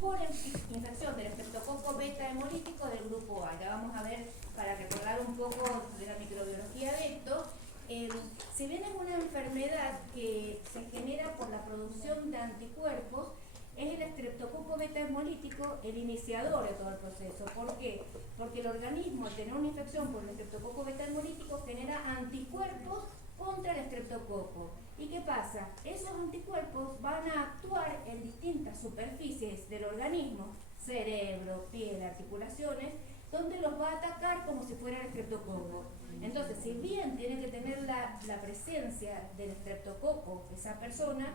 por infección del estreptococo beta hemolítico del grupo A. Ya vamos a ver, para recordar un poco de la microbiología de esto. Si bien es una enfermedad que se genera por la producción de anticuerpos, es el estreptococo beta hemolítico el iniciador de todo el proceso. ¿Por qué? Porque el organismo, al tener una infección por el estreptococo beta hemolítico, genera anticuerpos contra el estreptococo. ¿Y qué pasa? Esos anticuerpos van a actuar en distintas superficies del organismo, cerebro, piel, articulaciones, donde los va a atacar como si fuera el estreptococo. Entonces, si bien tiene que tener la presencia del estreptococo esa persona,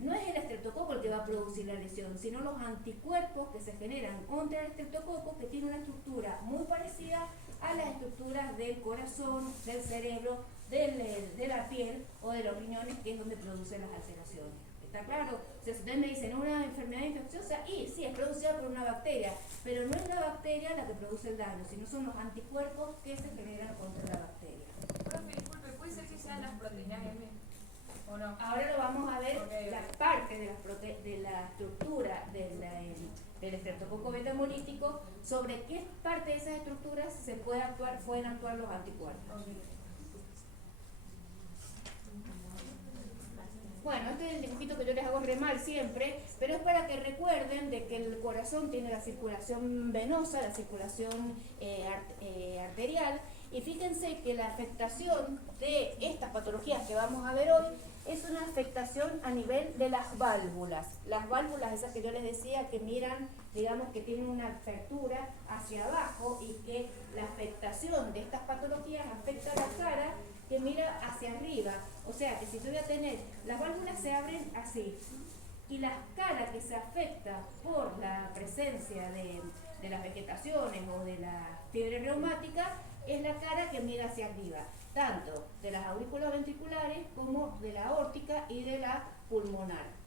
no es el estreptococo el que va a producir la lesión, sino los anticuerpos que se generan contra el estreptococo, que tiene una estructura muy parecida a las estructuras del corazón, del cerebro, de la piel o de los riñones, que es donde producen las alteraciones. ¿Está claro? O sea, si ustedes me dicen una enfermedad infecciosa, y sí, es producida por una bacteria, pero no es la bacteria la que produce el daño, sino son los anticuerpos que se generan contra la bacteria. Profe, disculpe, ¿puede ser que sean las proteínas M? ¿O no? Ahora lo vamos a ver, Okay. las partes de la estructura del estreptococo beta hemolítico, sobre qué parte de esas estructuras pueden actuar los anticuerpos. Okay. Bueno, este es el dibujito que yo les hago re mal siempre, pero es para que recuerden de que el corazón tiene la circulación venosa, la circulación arterial, y fíjense que la afectación de estas patologías que vamos a ver hoy es una afectación a nivel de las válvulas. Las válvulas, esas que yo les decía, que miran, digamos que tienen una apertura hacia abajo, y que la afectación de estas patologías afecta a la cara que mira hacia arriba. O sea, que si yo voy a tener, las válvulas se abren así, y la cara que se afecta por la presencia de las vegetaciones o de la fiebre reumática es la cara que mira hacia arriba, tanto de las aurículas ventriculares como de la aórtica y de la pulmonar.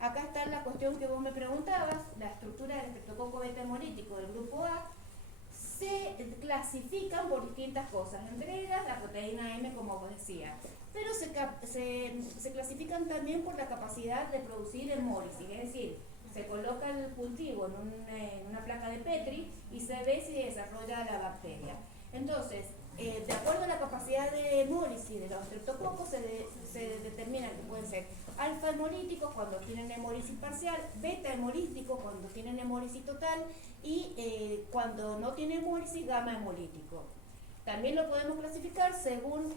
Acá está la cuestión que vos me preguntabas, la estructura del estreptococo beta hemolítico del grupo A. Se clasifican por distintas cosas, entre ellas la proteína M, como vos decías, pero se clasifican también por la capacidad de producir hemólisis, es decir, se coloca el cultivo en una placa de Petri y se ve si desarrolla la bacteria. Entonces, de acuerdo a la capacidad de hemólisis de los estreptococos, se determina que pueden ser alfa hemolíticos cuando tienen hemólisis parcial, beta hemolíticos cuando tienen hemólisis total, y cuando no tiene hemólisis, gamma hemolítico. También lo podemos clasificar según,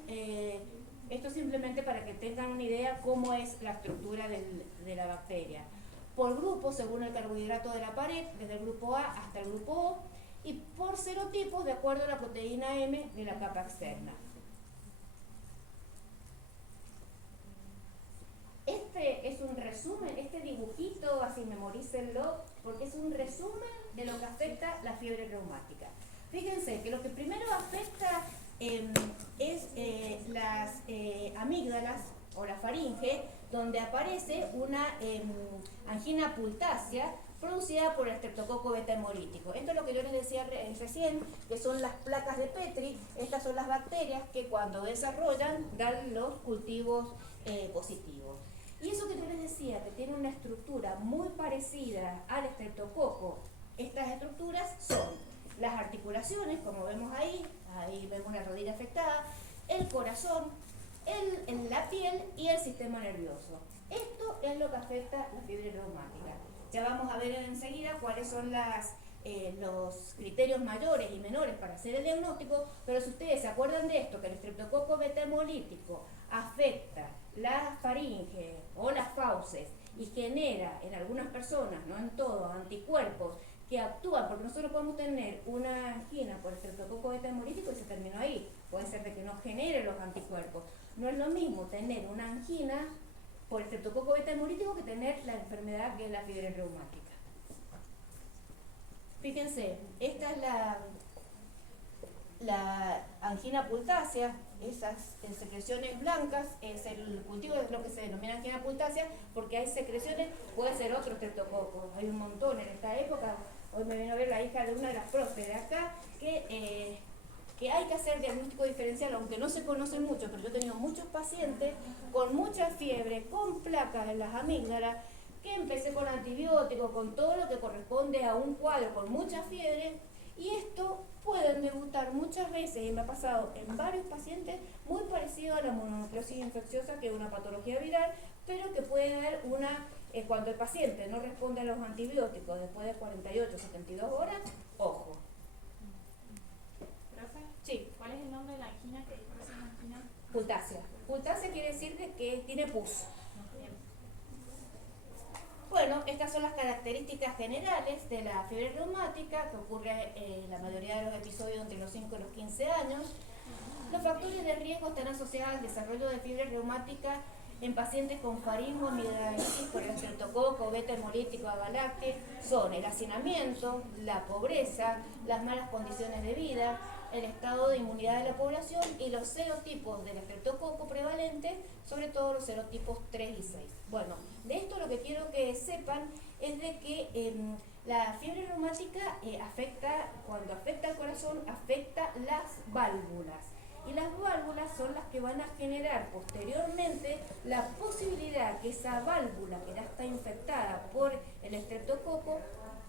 esto simplemente para que tengan una idea cómo es la estructura de la bacteria. Por grupo, según el carbohidrato de la pared, desde el grupo A hasta el grupo O, y por serotipos de acuerdo a la proteína M de la capa externa. Este es un resumen, este dibujito, así memorícenlo, porque es un resumen de lo que afecta la fiebre reumática. Fíjense que lo que primero afecta es las amígdalas o la faringe, donde aparece una angina pultácea producida por el estreptococo beta hemolítico. Esto es lo que yo les decía recién, que son las placas de Petri. Estas son las bacterias que cuando desarrollan dan los cultivos positivos. Y eso que yo les decía, que tiene una estructura muy parecida al estreptococo, estas estructuras son las articulaciones, como vemos ahí vemos la rodilla afectada, el corazón, la piel y el sistema nervioso. Esto es lo que afecta la fiebre reumática. Ya vamos a ver enseguida cuáles son los criterios mayores y menores para hacer el diagnóstico, pero si ustedes se acuerdan de esto, que el estreptococo beta hemolítico afecta la faringe o las fauces y genera en algunas personas, no en todos, anticuerpos que actúan, porque nosotros podemos tener una angina por el estreptococo beta hemolítico y se terminó ahí. Puede ser de que no genere los anticuerpos. No es lo mismo tener una angina por el estreptococo beta hemolítico que tener la enfermedad que es la fiebre reumática. Fíjense, esta es la angina pultácea, esas secreciones blancas, es el cultivo de lo que se denomina angina pultácea, porque hay secreciones, puede ser otro estreptococo, hay un montón en esta época. Hoy me vino a ver la hija de una de las profes de acá, que que hay que hacer diagnóstico diferencial, aunque no se conoce mucho, pero yo he tenido muchos pacientes con mucha fiebre, con placas en las amígdalas, que empecé con antibióticos, con todo lo que corresponde a un cuadro con mucha fiebre, y esto pueden debutar muchas veces, y me ha pasado en varios pacientes, muy parecido a la mononucleosis infecciosa, que es una patología viral, pero que puede dar una, cuando el paciente no responde a los antibióticos después de 48 o 72 horas, ojo. Profe, Sí. ¿cuál es el nombre de la angina que dijo recién angina? Pultácea. Pultácea quiere decir de que tiene pus. Bien. Bueno, estas son las características generales de la fiebre reumática, que ocurre en la mayoría de los episodios entre los 5 y los 15 años. Los factores de riesgo están asociados al desarrollo de fiebre reumática en pacientes con faringo, amigdalitis por el estreptococo, beta hemolítico, agalacte, son el hacinamiento, la pobreza, las malas condiciones de vida, el estado de inmunidad de la población y los serotipos del estreptococo prevalentes, sobre todo los serotipos 3 y 6. Bueno, de esto lo que quiero que sepan es de que la fiebre reumática cuando afecta al corazón, afecta las válvulas. Y las válvulas son las que van a generar posteriormente la posibilidad que esa válvula que ya está infectada por el estreptococo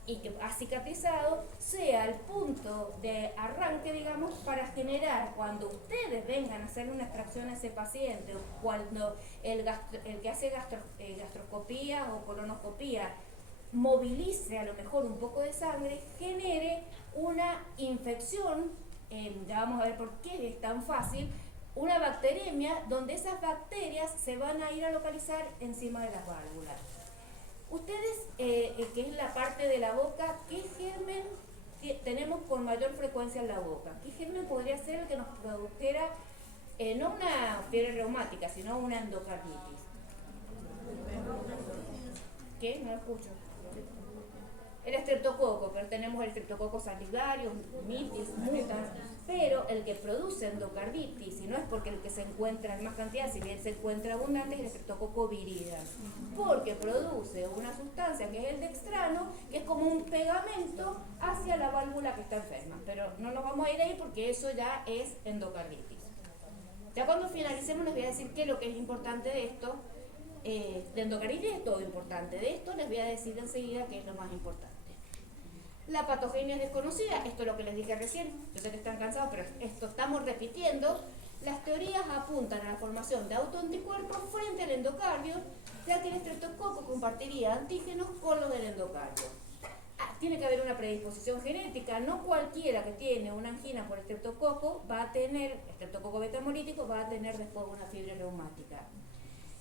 y que ha cicatrizado sea el punto de arranque, digamos, para generar, cuando ustedes vengan a hacer una extracción a ese paciente, o cuando el que hace gastroscopía o colonoscopía movilice a lo mejor un poco de sangre, genere una infección. Ya vamos a ver por qué es tan fácil, una bacteremia donde esas bacterias se van a ir a localizar encima de las válvulas. Ustedes, que es la parte de la boca, ¿qué germen tenemos con mayor frecuencia en la boca? ¿Qué germen podría ser el que nos produjera no una fiebre reumática, sino una endocarditis? ¿Qué? No lo escucho. El estreptococo, pero tenemos el estreptococo salivarius, mitis, mutans, pero el que produce endocarditis, y no es porque el que se encuentra en más cantidad, si bien se encuentra abundante, es el estreptococo viridans, porque produce una sustancia que es el dextrano, que es como un pegamento hacia la válvula que está enferma, pero no nos vamos a ir ahí porque eso ya es endocarditis. Ya cuando finalicemos les voy a decir qué es lo que es importante de esto. De endocarditis es todo importante, de esto les voy a decir enseguida qué es lo más importante. La patogenia es desconocida, esto es lo que les dije recién, yo sé que están cansados, pero esto estamos repitiendo. Las teorías apuntan a la formación de autoanticuerpos frente al endocardio, ya que el estreptococo compartiría antígenos con los del endocardio. Tiene que haber una predisposición genética, no cualquiera que tiene una angina por estreptococo va a tener, estreptococo beta hemolítico, va a tener después una fiebre reumática.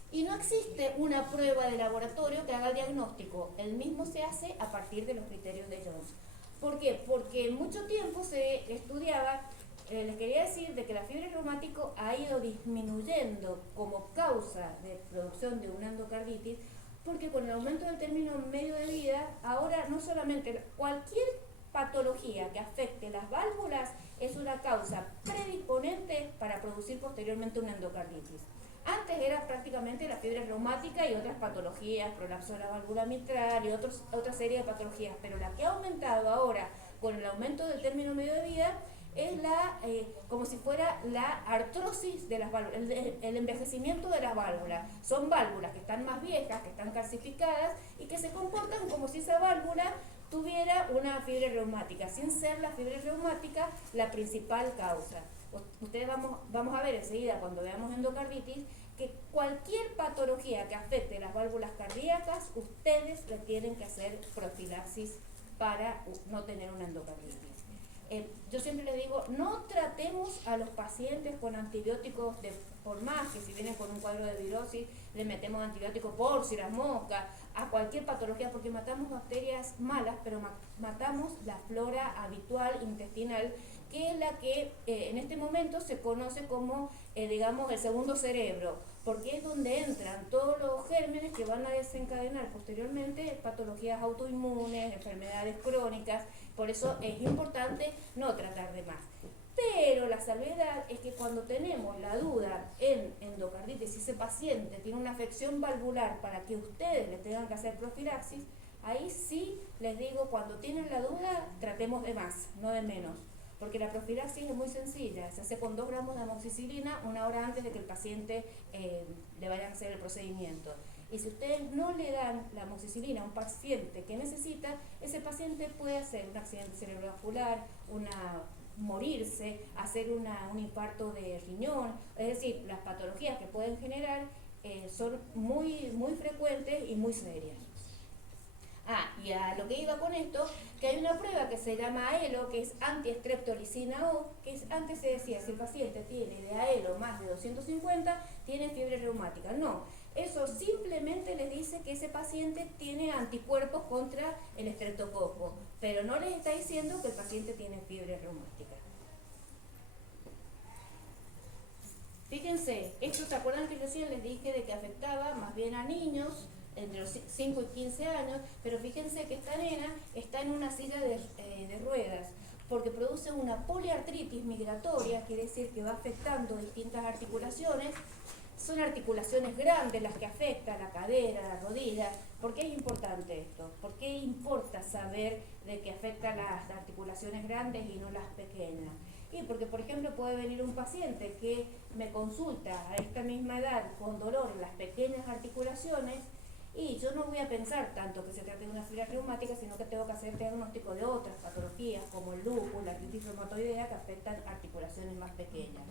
Y no existe una prueba de laboratorio que haga el diagnóstico, el mismo se hace a partir de los criterios de Jones. ¿Por qué? Porque mucho tiempo se estudiaba, les quería decir, de que la fiebre reumática ha ido disminuyendo como causa de producción de una endocarditis, porque con el aumento del término medio de vida, ahora no solamente cualquier patología que afecte las válvulas es una causa predisponente para producir posteriormente una endocarditis. Antes era prácticamente la fiebre reumática y otras patologías, prolapso de la válvula mitral y otra serie de patologías, pero la que ha aumentado ahora con el aumento del término medio de vida es como si fuera la artrosis de las válvulas, el envejecimiento de las válvulas. Son válvulas que están más viejas, que están calcificadas y que se comportan como si esa válvula tuviera una fiebre reumática, sin ser la fiebre reumática la principal causa. Ustedes vamos a ver enseguida cuando veamos endocarditis que cualquier patología que afecte las válvulas cardíacas, ustedes le tienen que hacer profilaxis para no tener una endocarditis. Yo siempre les digo, no tratemos a los pacientes con antibióticos por más que si vienen con un cuadro de virosis, le metemos antibióticos por si las moscas, a cualquier patología, porque matamos bacterias malas, pero matamos la flora habitual intestinal, que es la que en este momento se conoce como, digamos, el segundo cerebro, porque es donde entran todos los gérmenes que van a desencadenar posteriormente patologías autoinmunes, enfermedades crónicas. Por eso es importante no tratar de más. Pero la salvedad es que cuando tenemos la duda en endocarditis, si ese paciente tiene una afección valvular para que ustedes le tengan que hacer profilaxis, ahí sí les digo, cuando tienen la duda, tratemos de más, no de menos. porque la profilaxis es muy sencilla, se hace con 2 gramos de amoxicilina 1 hora antes de que el paciente le vaya a hacer el procedimiento. Y si ustedes no le dan la amoxicilina a un paciente que necesita, ese paciente puede hacer un accidente cerebrovascular, morirse, hacer un infarto de riñón, es decir, las patologías que pueden generar son muy, muy frecuentes y muy serias. Y a lo que iba con esto, que hay una prueba que se llama AELO, que es antiestreptolicina O, que antes se decía, si el paciente tiene de AELO más de 250, tiene fiebre reumática. No, eso simplemente les dice que ese paciente tiene anticuerpos contra el estreptococo, pero no les está diciendo que el paciente tiene fiebre reumática. Fíjense, esto, ¿se acuerdan que recién les dije de que afectaba más bien a niños entre los 5 y 15 años? Pero fíjense que esta nena está en una silla de ruedas porque produce una poliartritis migratoria, quiere decir que va afectando distintas articulaciones. Son articulaciones grandes las que afectan, la cadera, la rodilla. ¿Por qué es importante esto? ¿Por qué importa saber de que afecta las articulaciones grandes y no las pequeñas? Y porque, por ejemplo, puede venir un paciente que me consulta a esta misma edad con dolor en las pequeñas articulaciones y yo no voy a pensar tanto que se trate de una fibra reumática, sino que tengo que hacer diagnóstico de otras patologías como el lupus, la artritis reumatoidea, que afectan articulaciones más pequeñas.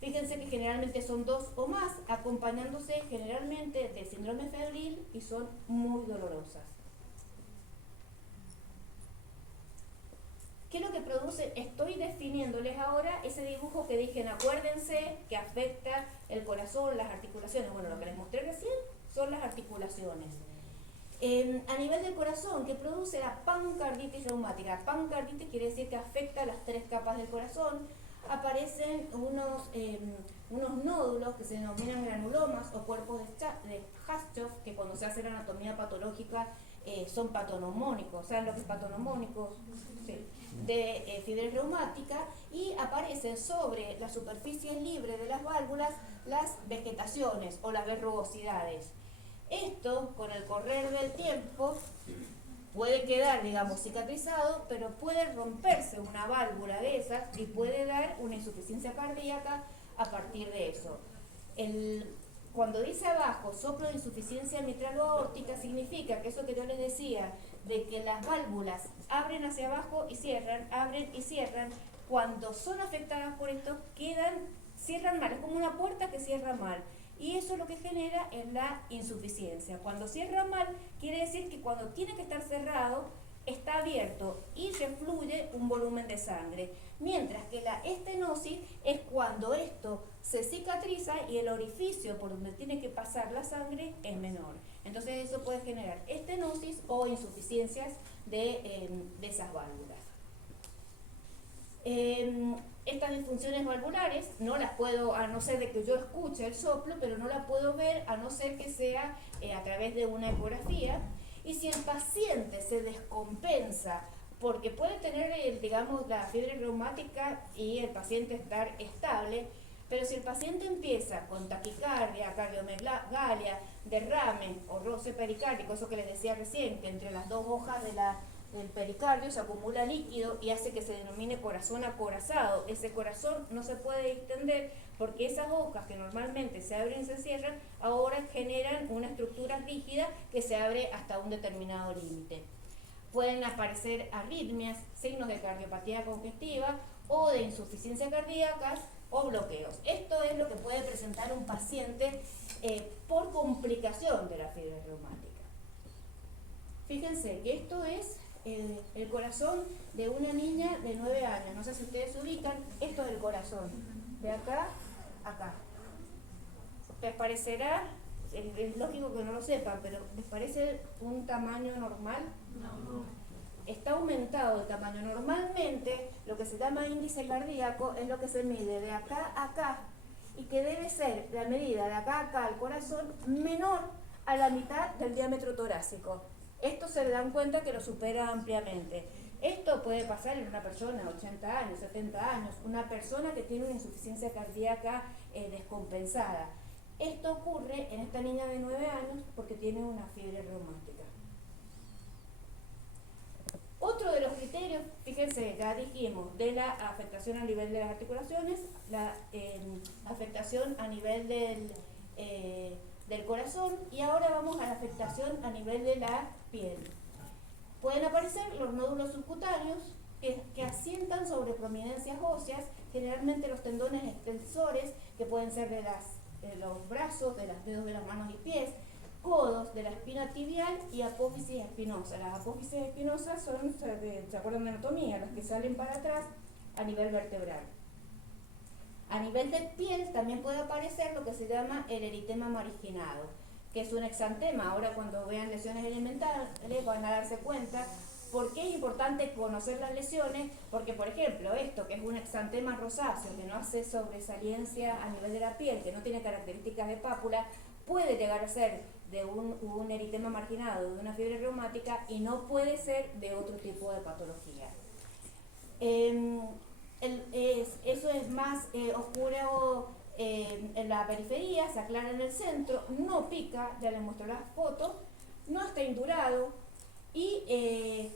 Fíjense que generalmente son 2 o más, acompañándose generalmente de síndrome febril y son muy dolorosas. ¿Qué es lo que produce? Estoy definiéndoles ahora ese dibujo que dije, acuérdense que afecta el corazón, las articulaciones. Bueno, lo que les mostré recién son las articulaciones. A nivel del corazón, ¿qué produce? La pancarditis reumática. Pancarditis quiere decir que afecta las 3 capas del corazón. Aparecen unos nódulos que se denominan granulomas o cuerpos de Hashov, que cuando se hace la anatomía patológica son patonomónicos. ¿Saben lo que es patonomónicos? Sí. De fiebre reumática, y aparecen sobre la superficie libre de las válvulas las vegetaciones o las verrugosidades. Esto, con el correr del tiempo, puede quedar, digamos, cicatrizado, pero puede romperse una válvula de esas y puede dar una insuficiencia cardíaca a partir de eso. Cuando dice abajo soplo de insuficiencia mitral o aórtica, significa que eso que yo les decía, de que las válvulas abren hacia abajo y cierran, abren y cierran, cuando son afectadas por esto, cierran mal, es como una puerta que cierra mal. Y eso lo que genera es la insuficiencia. Cuando cierra mal, quiere decir que cuando tiene que estar cerrado, está abierto y refluye un volumen de sangre. Mientras que la estenosis es cuando esto se cicatriza y el orificio por donde tiene que pasar la sangre es menor. Entonces eso puede generar estenosis o insuficiencias de esas válvulas. Estas disfunciones valvulares no las puedo, a no ser de que yo escuche el soplo, pero no la puedo ver a no ser que sea a través de una ecografía. Y si el paciente se descompensa, porque puede tener, digamos, la fiebre reumática y el paciente estar estable, pero si el paciente empieza con taquicardia, cardiomegalia, derrame o roce pericárdico, eso que les decía recién, que entre las 2 hojas del pericardio se acumula líquido y hace que se denomine corazón acorazado. Ese corazón no se puede distender porque esas hojas que normalmente se abren y se cierran, ahora generan una estructura rígida que se abre hasta un determinado límite. Pueden aparecer arritmias, signos de cardiopatía congestiva o de insuficiencia cardíaca o bloqueos. Esto es lo que puede presentar un paciente por complicación de la fiebre reumática. Fíjense que esto es el corazón de una niña de 9 años. No sé si ustedes se ubican, esto es el corazón. De acá a acá. ¿Les parecerá? Es lógico que no lo sepan, pero ¿les parece un tamaño normal? No. Está aumentado el tamaño. Normalmente lo que se llama índice cardíaco es lo que se mide de acá a acá y que debe ser la medida de acá a acá al corazón menor a la mitad del diámetro torácico. Esto se dan cuenta que lo supera ampliamente. Esto puede pasar en una persona de 80 años, 70 años, una persona que tiene una insuficiencia cardíaca descompensada. Esto ocurre en esta niña de 9 años porque tiene una fiebre reumática. Otro Otro de los criterios, fíjense, ya dijimos, de la afectación a nivel de las articulaciones, la afectación a nivel del corazón, y ahora vamos a la afectación a nivel de la piel. Pueden aparecer los nódulos subcutáneos que asientan sobre prominencias óseas, generalmente los tendones extensores, que pueden ser de los brazos, de los dedos de las manos y pies, codos, de la espina tibial y apófisis espinosa. Las apófisis espinosas son, ¿se acuerdan de anatomía? Las que salen para atrás a nivel vertebral. A nivel de piel también puede aparecer lo que se llama el eritema marginado, que es un exantema. Ahora cuando vean lesiones elementales van a darse cuenta. ¿Por qué es importante conocer las lesiones? Porque, por ejemplo, esto que es un exantema rosáceo, que no hace sobresaliencia a nivel de la piel, que no tiene características de pápula, puede llegar a ser de un eritema marginado, de una fiebre reumática, y no puede ser de otro tipo de patología. Eso es más oscuro en la periferia, se aclara en el centro, no pica, ya les mostré las fotos, no está indurado y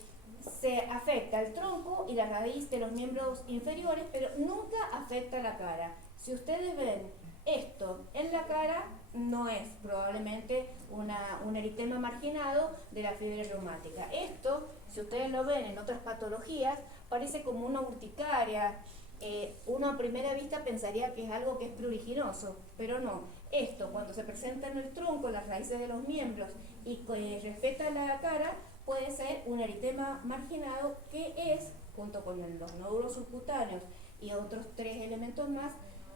se afecta el tronco y la raíz de los miembros inferiores, pero nunca afecta la cara. Si ustedes ven esto en la cara, no es probablemente un eritema marginado de la fiebre reumática. Esto, si ustedes lo ven en otras patologías, parece como una urticaria. Uno a primera vista pensaría que es algo que es pruriginoso, pero no. Esto, cuando se presenta en el tronco, las raíces de los miembros y respecta a la cara, puede ser un eritema marginado, que es, junto con los nódulos subcutáneos y otros 3 elementos más,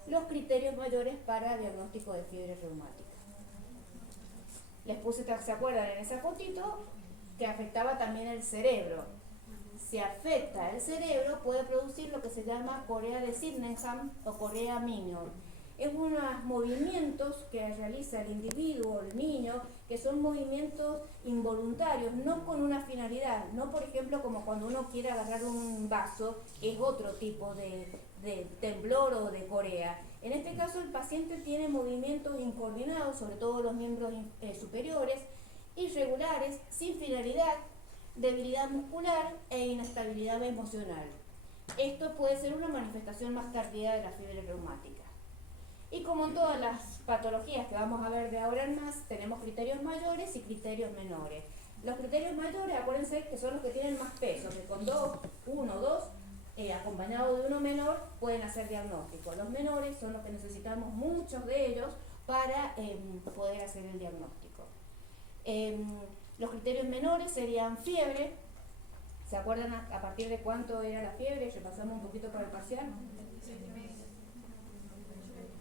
los criterios mayores para diagnóstico de fiebre reumática. Les puse, ¿se acuerdan en esa fotito? Que afectaba también el cerebro. Si afecta el cerebro, puede producir lo que se llama corea de Sydenham o corea minior. Es unos movimientos que realiza el individuo, el niño, que son movimientos involuntarios, no con una finalidad, no por ejemplo como cuando uno quiere agarrar un vaso, que es otro tipo de temblor o de corea. En este caso el paciente tiene movimientos incoordinados, sobre todo los miembros superiores, irregulares, sin finalidad, debilidad muscular e inestabilidad emocional. Esto puede ser una manifestación más tardía de la fiebre reumática. Y como en todas las patologías que vamos a ver de ahora en más, tenemos criterios mayores y criterios menores. Los criterios mayores, acuérdense que son los que tienen más peso, que con 1 o 2, acompañado de uno menor, pueden hacer diagnóstico. Los menores son los que necesitamos muchos de ellos para poder hacer el diagnóstico. Los criterios menores serían fiebre. ¿Se acuerdan a partir de cuánto era la fiebre? Repasamos un poquito para el parcial.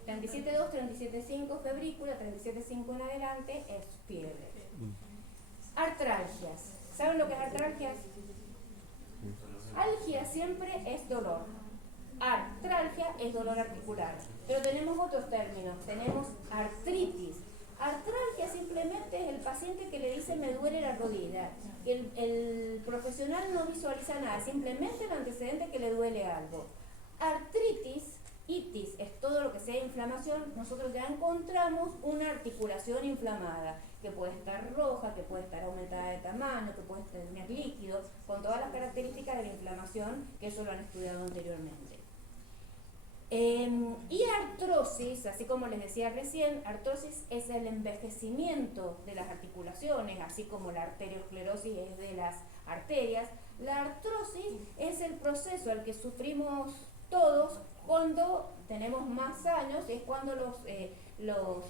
37,2, 37,5 febrícula, 37,5 en adelante es fiebre. Artralgias. ¿Saben lo que es artralgias? Algia siempre es dolor. Artralgia es dolor articular. Pero tenemos otros términos. Tenemos artritis. Artralgia simplemente es el paciente que le dice me duele la rodilla. El profesional no visualiza nada, simplemente el antecedente que le duele algo. Artritis, itis, es todo lo que sea inflamación. Nosotros ya encontramos una articulación inflamada, que puede estar roja, que puede estar aumentada de tamaño, que puede tener líquidos, con todas las características de la inflamación, que eso lo han estudiado anteriormente. Y artrosis, así como les decía recién, artrosis es el envejecimiento de las articulaciones, así como la arteriosclerosis es de las arterias. La artrosis es el proceso al que sufrimos todos cuando tenemos más años, y es cuando los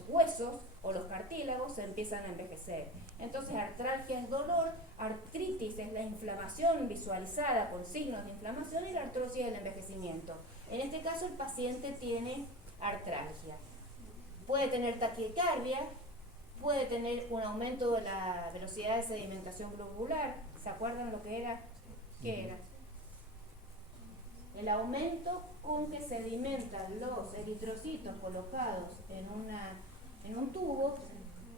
huesos o los cartílagos se empiezan a envejecer. Entonces artralgia es dolor, artritis es la inflamación visualizada con signos de inflamación, y la artrosis es el envejecimiento. En este caso el paciente tiene artralgia. Puede tener taquicardia, puede tener un aumento de la velocidad de sedimentación globular. ¿Se acuerdan lo que era? ¿Qué era? El aumento con que sedimentan los eritrocitos colocados en un tubo,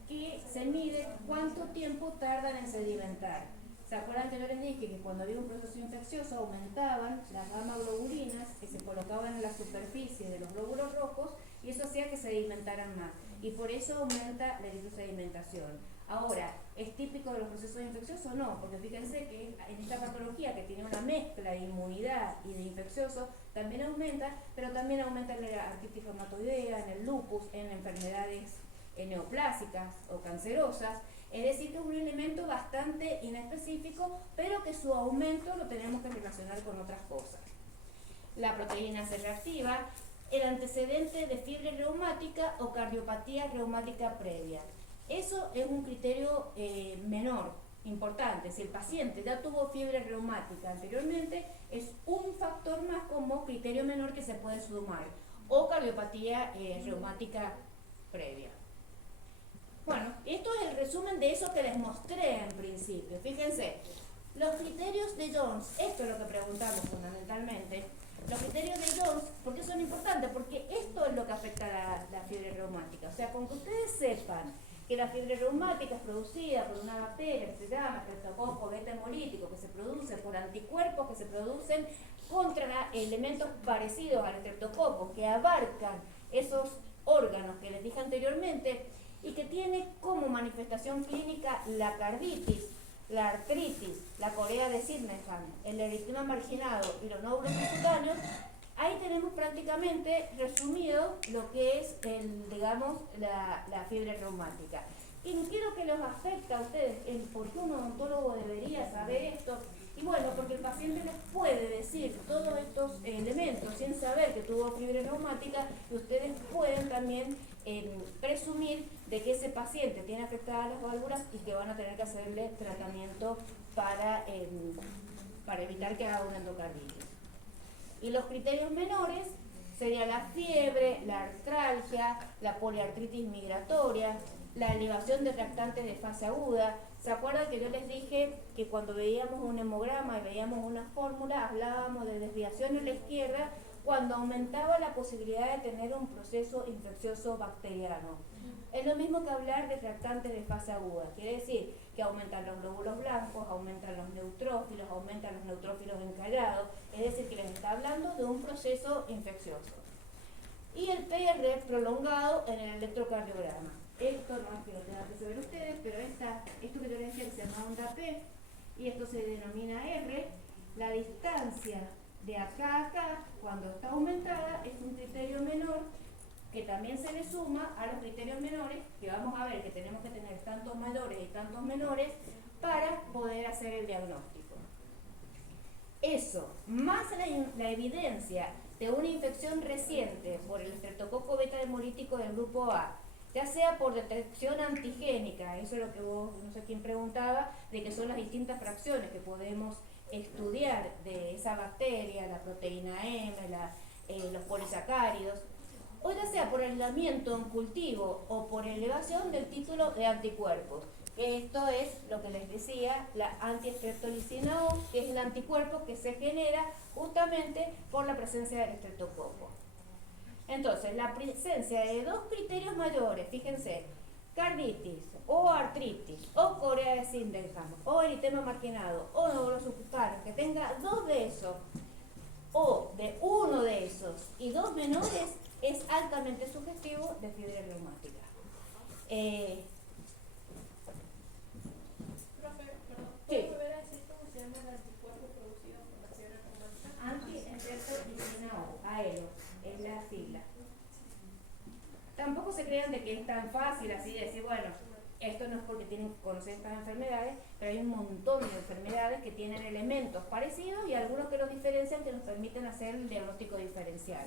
que se mide cuánto tiempo tardan en sedimentar. ¿Se acuerdan que yo les dije que cuando había un proceso infeccioso aumentaban las gamma-globulinas que se colocaban en la superficie de los glóbulos rojos, y eso hacía que sedimentaran más, y por eso aumenta la eritrosedimentación? Ahora, ¿es típico de los procesos infecciosos? No, porque fíjense que en esta patología que tiene una mezcla de inmunidad y de infecciosos también aumenta, pero también aumenta en la artritis reumatoidea, en el lupus, en enfermedades neoplásicas o cancerosas. Es decir, que es un elemento bastante inespecífico, pero que su aumento lo tenemos que relacionar con otras cosas. La proteína C reactiva, el antecedente de fiebre reumática o cardiopatía reumática previa. Eso es un criterio menor, importante. Si el paciente ya tuvo fiebre reumática anteriormente, es un factor más como criterio menor que se puede sumar. O cardiopatía reumática previa. Bueno, esto es el resumen de eso que les mostré en principio. Fíjense, los criterios de Jones, esto es lo que preguntamos fundamentalmente. Los criterios de Jones, ¿por qué son importantes? Porque esto es lo que afecta a la fiebre reumática. O sea, con que ustedes sepan que la fiebre reumática es producida por una bacteria que se llama Streptococcus beta hemolítico, que se produce por anticuerpos que se producen contra elementos parecidos al estreptococo, que abarcan esos órganos que les dije anteriormente y que tiene como manifestación clínica la carditis, la artritis, la corea de Sydenham, el eritema marginado y los nódulos cutáneos. Ahí tenemos prácticamente resumido lo que es la fiebre reumática. Y qué es lo que los afecta a ustedes, por qué un odontólogo debería saber esto. Y bueno, porque el paciente les puede decir todos estos elementos sin saber que tuvo fiebre reumática, y ustedes pueden también presumir de que ese paciente tiene afectadas las válvulas y que van a tener que hacerle tratamiento para evitar que haga una endocarditis. Y los criterios menores serían la fiebre, la artralgia, la poliartritis migratoria, la elevación de reactantes de fase aguda. ¿Se acuerdan que yo les dije que cuando veíamos un hemograma y veíamos una fórmula, hablábamos de desviación a la izquierda cuando aumentaba la posibilidad de tener un proceso infeccioso bacteriano? Es lo mismo que hablar de reactantes de fase aguda. Quiere decir que aumentan los glóbulos blancos, aumentan los neutrófilos encallados, es decir, que les está hablando de un proceso infeccioso. Y el PR prolongado en el electrocardiograma. Esto no es que lo tengan que saber ustedes, pero esto que yo les decía que se llama onda P, y esto se denomina R, la distancia de acá a acá, cuando está aumentada, es un criterio menor que también se le suma a los criterios menores, que vamos a ver que tenemos que tener tantos mayores y tantos menores para poder hacer el diagnóstico. Eso, más la evidencia de una infección reciente por el estreptococo beta hemolítico del grupo A, ya sea por detección antigénica, eso es lo que vos, no sé quién preguntaba, de que son las distintas fracciones que podemos estudiar de esa bacteria, la proteína M, los polisacáridos, o ya sea por aislamiento en cultivo o por elevación del título de anticuerpos. Esto es lo que les decía, la antistreptolicina O, que es el anticuerpo que se genera justamente por la presencia del estreptococo. Entonces, la presencia de dos criterios mayores, fíjense, carditis o artritis o corea de Sydenham o eritema marginado o nódulos subcutáneos, que tenga dos de esos o de uno de esos y dos menores, es altamente sugestivo de fiebre reumática. Profe, perdón, Sí. ¿puedo volver a decir cómo se llama el anticuerpo producido por la fiebre reumática? Anti-estreptolicina O, AELO, es la sigla. Tampoco se crean de que es tan fácil así de decir, bueno, esto no es porque tienen que conocer estas enfermedades, pero hay un montón de enfermedades que tienen elementos parecidos y algunos que los diferencian, que nos permiten hacer el diagnóstico diferencial.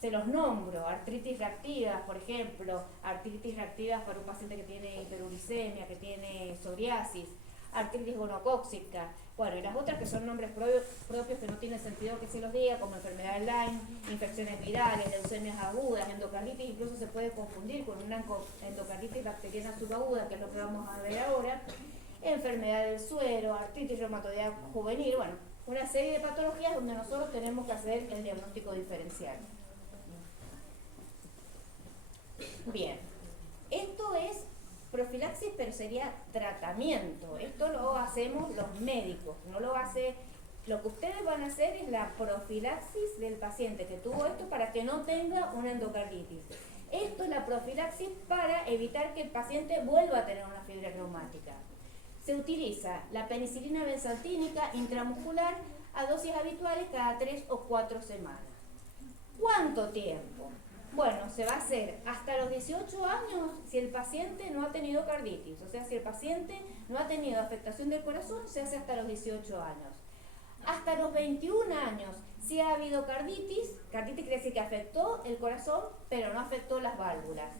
Se los nombro: artritis reactiva, por ejemplo, artritis reactiva para un paciente que tiene hiperuricemia, que tiene psoriasis, artritis gonocóxica, bueno, y las otras que son nombres propios que no tiene sentido que se los diga, como enfermedad de Lyme, infecciones virales, leucemias agudas, endocarditis, incluso se puede confundir con una endocarditis bacteriana subaguda, que es lo que vamos a ver ahora, enfermedad del suero, artritis reumatoidea juvenil, bueno, una serie de patologías donde nosotros tenemos que hacer el diagnóstico diferencial. Bien, esto es profilaxis, pero sería tratamiento. Esto lo hacemos los médicos, no lo hace. Lo que ustedes van a hacer es la profilaxis del paciente que tuvo esto para que no tenga una endocarditis. Esto es la profilaxis para evitar que el paciente vuelva a tener una fiebre reumática. Se utiliza la penicilina benzatínica intramuscular a dosis habituales cada 3 o 4 semanas. ¿Cuánto tiempo? Bueno, se va a hacer hasta los 18 años si el paciente no ha tenido carditis. O sea, si el paciente no ha tenido afectación del corazón, se hace hasta los 18 años. Hasta los 21 años, si ha habido carditis quiere decir que afectó el corazón, pero no afectó las válvulas.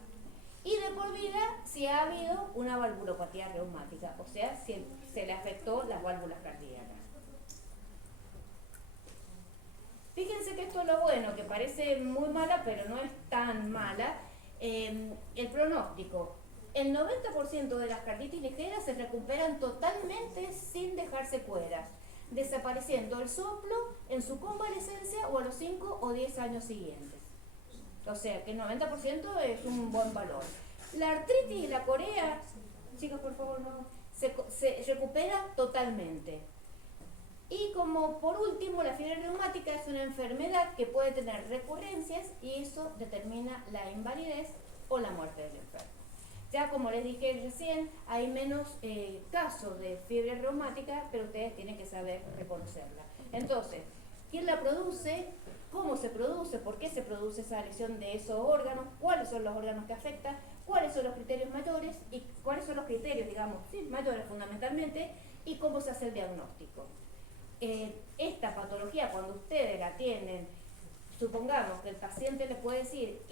Y de por vida, si ha habido una valvulopatía reumática, o sea, si se le afectó las válvulas cardíacas. Fíjense que esto es lo bueno, que parece muy mala, pero no es tan mala. El pronóstico. El 90% de las carditis ligeras se recuperan totalmente sin dejar secuelas, desapareciendo el soplo en su convalescencia o a los 5 o 10 años siguientes. O sea que el 90% es un buen valor. La artritis y la corea, chicos por favor, no, se recupera totalmente. Y como por último, la fiebre reumática es una enfermedad que puede tener recurrencias y eso determina la invalidez o la muerte del enfermo. Ya como les dije recién, hay menos casos de fiebre reumática, pero ustedes tienen que saber reconocerla. Entonces, ¿quién la produce? ¿Cómo se produce? ¿Por qué se produce esa lesión de esos órganos? ¿Cuáles son los órganos que afectan? ¿Cuáles son los criterios mayores? ¿Y cuáles son los criterios, digamos, mayores fundamentalmente? ¿Y cómo se hace el diagnóstico? Esta patología, cuando ustedes la tienen, supongamos que el paciente les puede decir,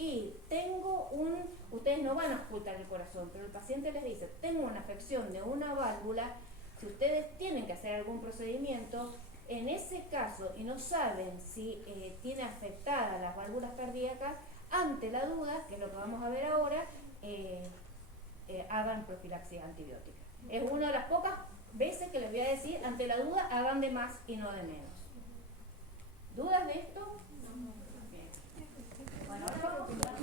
ustedes no van a ocultar el corazón, pero el paciente les dice, tengo una afección de una válvula, si ustedes tienen que hacer algún procedimiento, en ese caso, y no saben si tiene afectadas las válvulas cardíacas, ante la duda, que es lo que vamos a ver ahora, hagan profilaxis antibiótica. Es una de las pocas veces que les voy a decir, ante la duda, hagan de más y no de menos. ¿Dudas de esto? Bien. Bueno, ahora vamos a